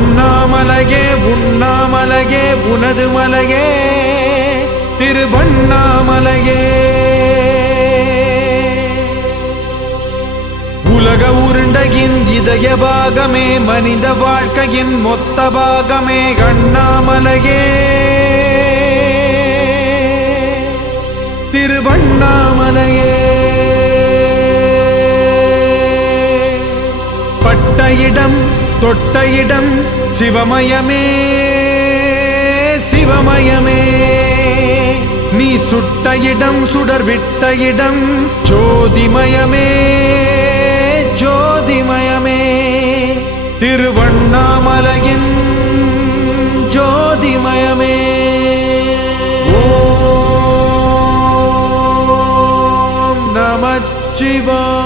அண்ணாமலையே உண்ணாமலையே உனது மலையே திருவண்ணாமலையே. உலக உருண்டையின் இதய பாகமே மனித வாழ்க்கையின் மொத்த பாகமே அண்ணாமலையே திருவண்ணாமலையே. பட்ட இடம் தொட்ட இடம் சிவமயமே சிவமயமே. நீ சுட்ட இடம் சுடர் விட்ட இடம் ஜோதிமயமே ஜோதிமயமே. திருவண்ணாமலையின் ஜோதிமயமே. ஓம் நமச்சிவாய.